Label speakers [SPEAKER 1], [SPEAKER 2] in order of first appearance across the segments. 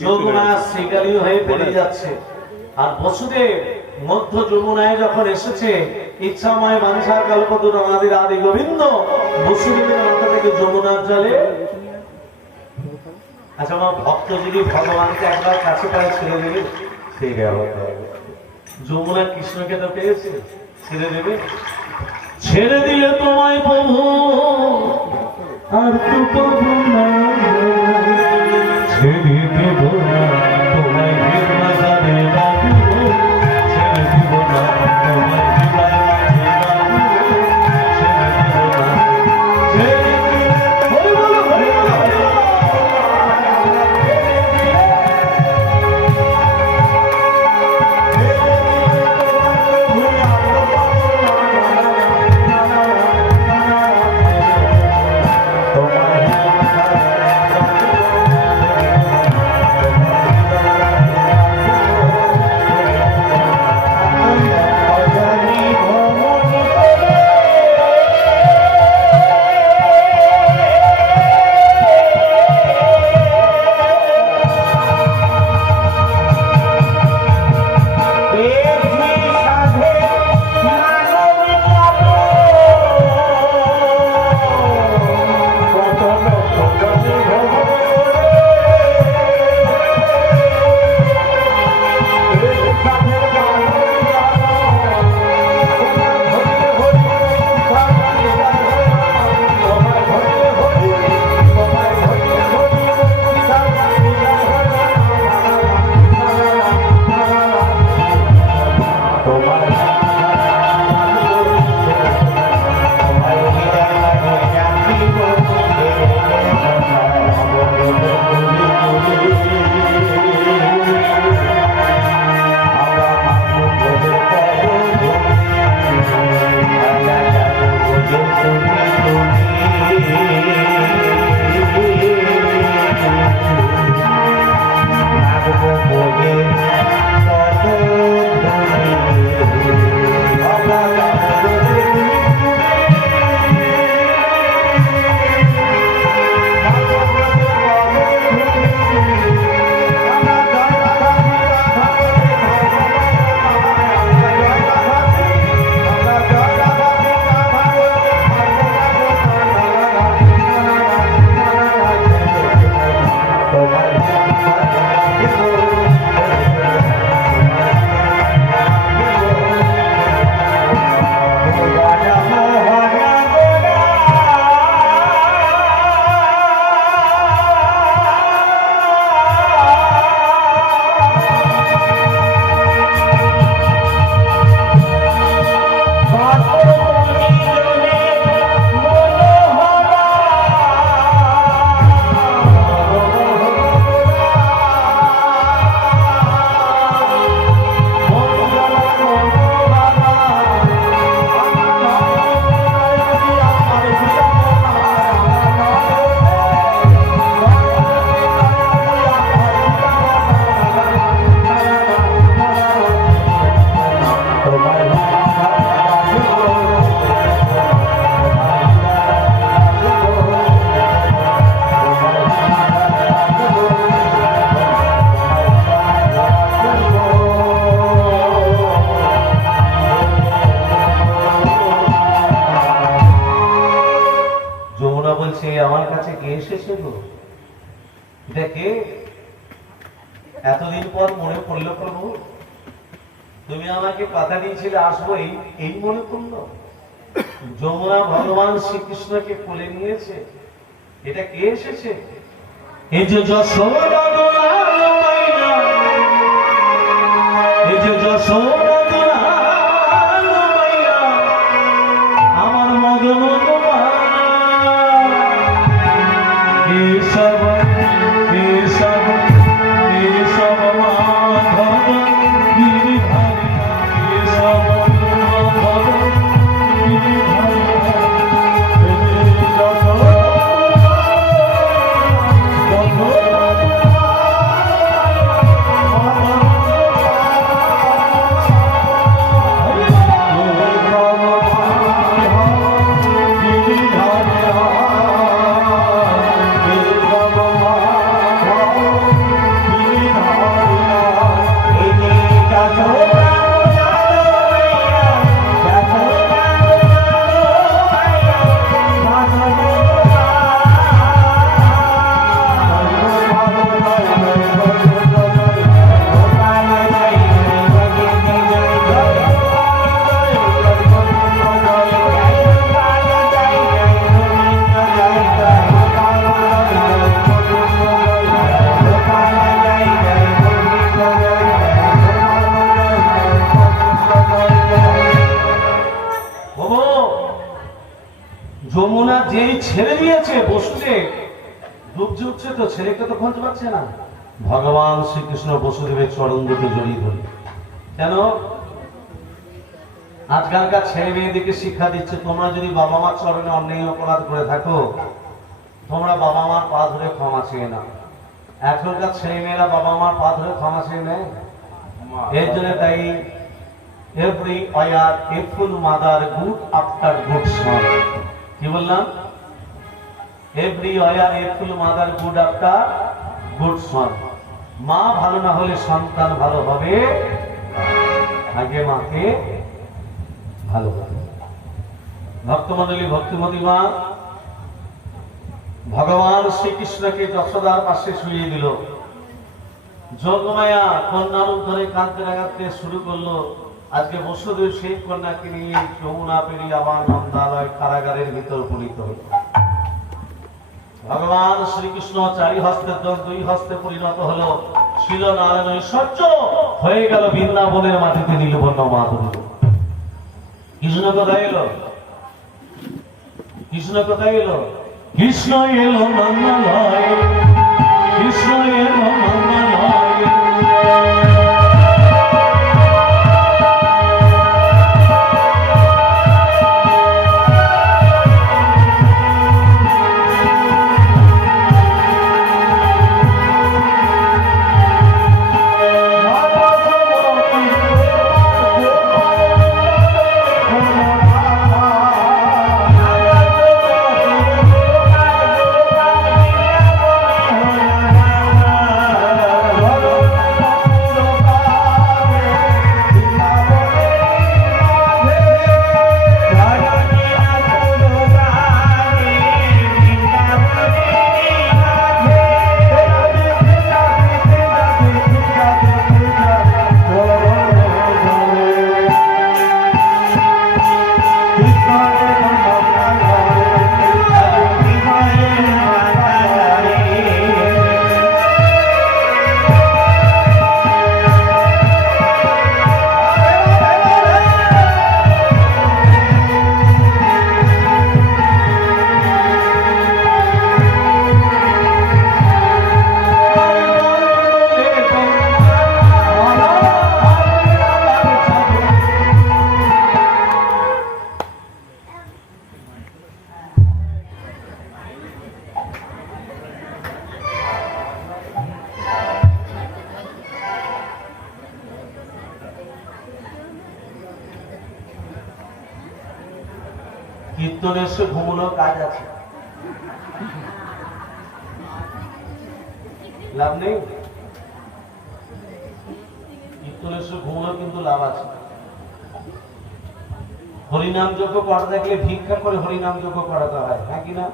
[SPEAKER 1] যমুনা শ্রীকালী হয়ে পেরিয়ে যাচ্ছে। আর বসুদেব মধ্য যমুনায় যখন এসেছে ইচ্ছাময় কল্পতরু আমাদের আদি গোবিন্দ বসুদেবের মাথা থেকে যমুনার জলে। আচ্ছা আমার ভক্ত যদি ভগবানকে একবার কাছে পায় ছেড়ে দেবে ছেড়ে যমুনা কৃষ্ণকে তো পেয়েছে ছেড়ে দেবে। ছেড়ে দিলে তোমায় প্রভু আর তো প্রভু না ছেড়ে দেব আমার কাছে কে এসেছে গো? এটা এতদিন পর মনে পড়ল প্রভু, তুমি আমাকে কথা দিয়েছিলে আসব এই এই মনে পড়ল। যমুনা ভগবান শ্রীকৃষ্ণকে কোলে নিয়েছে। এটা কে এসেছে? এই যে যশোদা এই যে যশোদা सब ছেলেকে তো খোঁজ পাচ্ছে না। ভগবান শ্রীকৃষ্ণ বসুদেবের চরণ দুটো জড়িয়ে ধরে কেন? আজকালকার ছেলে মেয়েদেরকে শিক্ষা দিচ্ছে, তোমরা যদি বাবা মার চরণে অন্যায় অপরাধ করে থাকো, তোমরা বাবা মার পা ধরে ক্ষমা চেয়ে নাও। এখনকার ছেলে মেয়েরা বাবা মার পা ধরে ক্ষমা চেয়ে নেয়। এর জন্য তাই every where awful mother good after good son কি বললাম? Every where awful mother good after good son মা ভালো না হলে সন্তান ভালো হবে আগে মাকে ভালো ভক্তমন্ডলী ভক্তিমতী মা, ভগবান শ্রীকৃষ্ণকে যশোদার পাশে শুয়ে দিল। যোগমায়া কন্যার ধরে কাঁদতে লাগাতে শুরু করল। আজকে বসুদেব সেই কন্যাকে নিয়ে যমুনা পেরিয়ে আবার নন্দালয় কারাগারের ভিতর পরিত হল। ভগবান শ্রীকৃষ্ণ চারি হস্তে দুই হস্তে পরিণত হলো। শিল নারায়ণ ঐশ্বর্য হয়ে গেল বৃন্দাবনের মাটিতে নীলবর্ণ মাধুর। কৃষ্ণ কোথায় এলো? কৃষ্ণ কোথায় এলো? কৃষ্ণ এলো কৃষ্ণ এলো সে ঘুমনো কাজ আছে। লাভ নেই? হরিনাম করা দেখলে ভিক্ষা করে হরিনাম হয় হ্যাঁ কি না?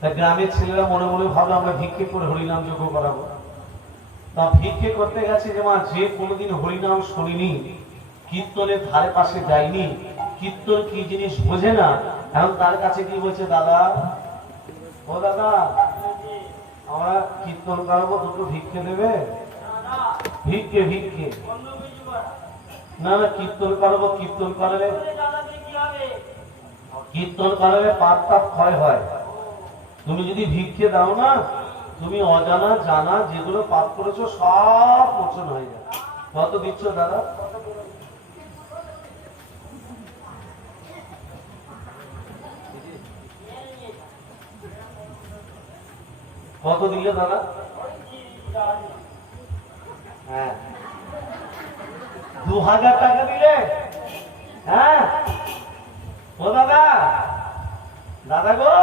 [SPEAKER 1] তাই গ্রামের ছেলেরা মনে মনে ভাবলো, আমরা ভিক্ষে করে হরিনাম যজ্ঞ করাবো। তা ভিক্ষে করতে গেছে যে মা, যে কোনোদিন হরিনাম শুনিনি, কীর্তনের ধারে পাশে যায়নি কীর্তন কি জিনিস বোঝে না? এখন তার কাছে কি বলছে, দাদা, ও দাদা, আমরা কীর্তন করাবো, দুটো ভিক্ষে দেবে? ভিক্ষে ভিক্ষে। না না, কীর্তন করাবো, কীর্তন করালে কীর্তন করালে পাপ ক্ষয় হয়। তুমি যদি ভিক্ষে দাও না, তুমি অজানা, জানা যেগুলো পাপ করেছ, সব মোচন হয়ে যায় কত দিচ্ছ দাদা? কত দিলে দাদা? হ্যাঁ। দু হাজার টাকা দিলে? হ্যাঁ। ও দাদা দাদা গো,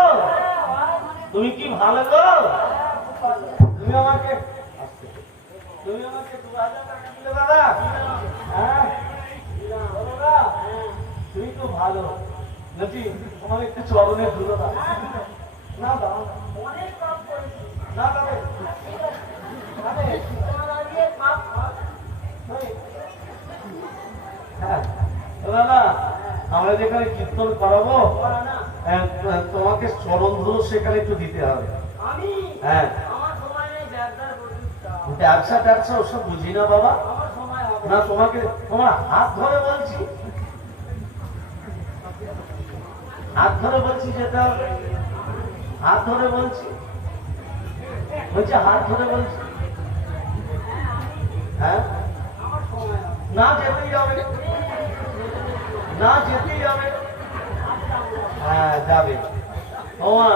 [SPEAKER 1] তুমি কি ভালো গো? তুমি আমাকে, তুমি হ্যাঁ। দাদা তো ভালো। নাকি তোমার একটু চরণে ধুলো না দাও দাদা আমরা যেখানে কীর্তন করাবো তোমাকে চরণ সেখানে একটু
[SPEAKER 2] দিতে হবে। হ্যাঁ।
[SPEAKER 1] ব্যবসা ট্যাবসা ওসব বুঝি না বাবা। না তোমাকে তোমার হাত ধরে বলছি। হাত ধরে বলছি যেতে হবে হাত ধরে বলছি। বলছে, হাত ধরে বলছি। হ্যাঁ? না যেতেই হবে। না যেতেই হবে। হ্যাঁ যাবে। ওমা,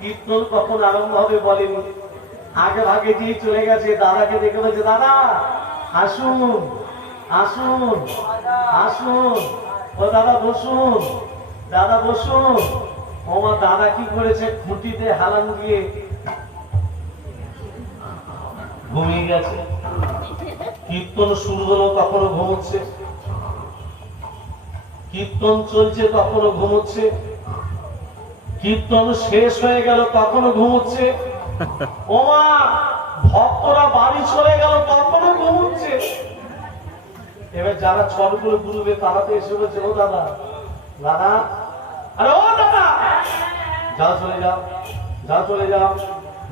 [SPEAKER 1] কীর্তন কখন আরম্ভ হবে আগে ভাগে দিয়ে চলে গেছে, দাদাকে দেখে বলছে, দাদা, আসুন আসুন আসুন। ও দাদা, বসুন দাদা, বসুন। ওমা, দাদা কি করেছে, খুঁটিতে হালান দিয়ে ঘুমিয়ে গেছে। কীর্তন শুরু হলো কখনো ঘুমোচ্ছে? কীর্তন চলছে কখনো ঘুমোচ্ছে? কীর্তন শেষ হয়ে গেল তখনও ঘুমোচ্ছে? ওমা, ভক্তরা বাড়ি চলে গেল তখনও ঘুমোচ্ছে? এবার যারা ছড়গুলো গুরুবে তারা তো এসে বলছে, ও দাদা দাদা, আরে ও দাদা যা চলে যাও যা চলে যাও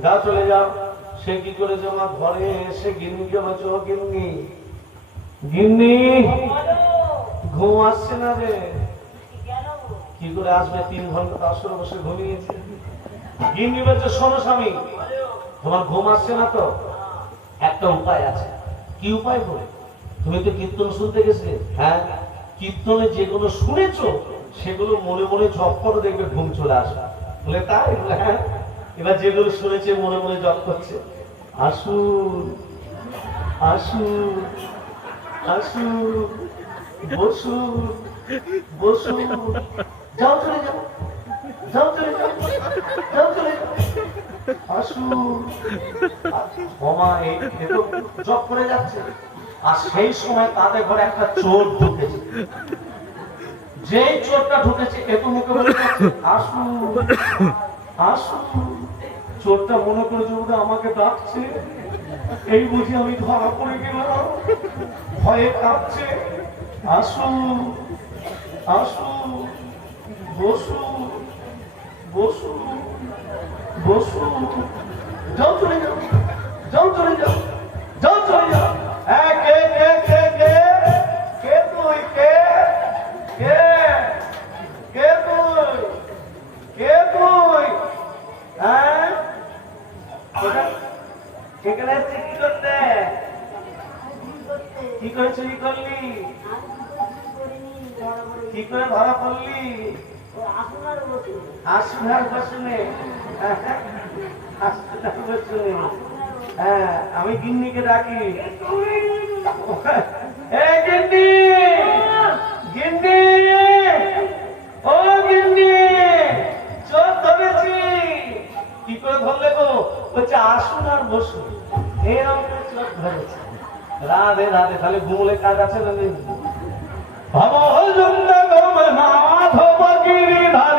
[SPEAKER 1] যা চলে যাও। সে কি করেছে আমার ঘরে? এসে গিন্নিকে বলছে, ও গিন্নি গিন্নি, ঘুম আসছে না রে। কি করে আসবে? তিন ঘণ্টা তার বসে ঘুমিয়েছে। গিন্নি বলছে, শোনো স্বামী, তোমার ঘুম আসছে না তো? একটা উপায় আছে। কি উপায় বলে তুমি তো কীর্তন শুনতে গেছিলে হ্যাঁ? কীর্তনে যেগুলো শুনেছো, সেগুলো মনে মনে জপ করে দেখবে ঘুম চলে আসবে। বলে, তাই? হ্যাঁ? এবার যেগুলো শুনেছে, মনে মনে জপ করছে। আসুন আসুন আসুন বসুন বসুন যাও চলে যাও যাও চলে যাও যাও চলে যাও। আসুন ক্ষমা এই জব করে যাচ্ছে। আর সেই সময় তাদের ঘরে একটা চোর ঢুকেছে। যেই চোরটা ঢুকেছে এত মুখে বলে আসুন আসুন চোরটা মনে করেছে ওটা আমাকে ডাকছে। এই বুঝি আমি ধরা পড়ে গেলাম। ভয়ে কাঁপছে। আসুন আসুন, বসুন বসুন বসুন। যাও চলে যাও যাও চলে যাও যাও চলে যাও। হ্যাঁ এসেছিস কি করতে? কি করে চুরি করলি? কি করে ধরা পড়লি? আসুনার বসুনে। আসুনার বসুনে। হ্যাঁ আমি গিন্নিকে ডাকি এ গিন্নি গিন্নি ও গিন্নি চোখ ধরেছি কি করে ধরলে গো বলছে আসুন আর বসুন এরকম করে চোখ ধরেছে রাধে রাধে তাহলে গুমলে কাজ আছে না নেই ভবজুন্দ গম মাধব গিরিধারী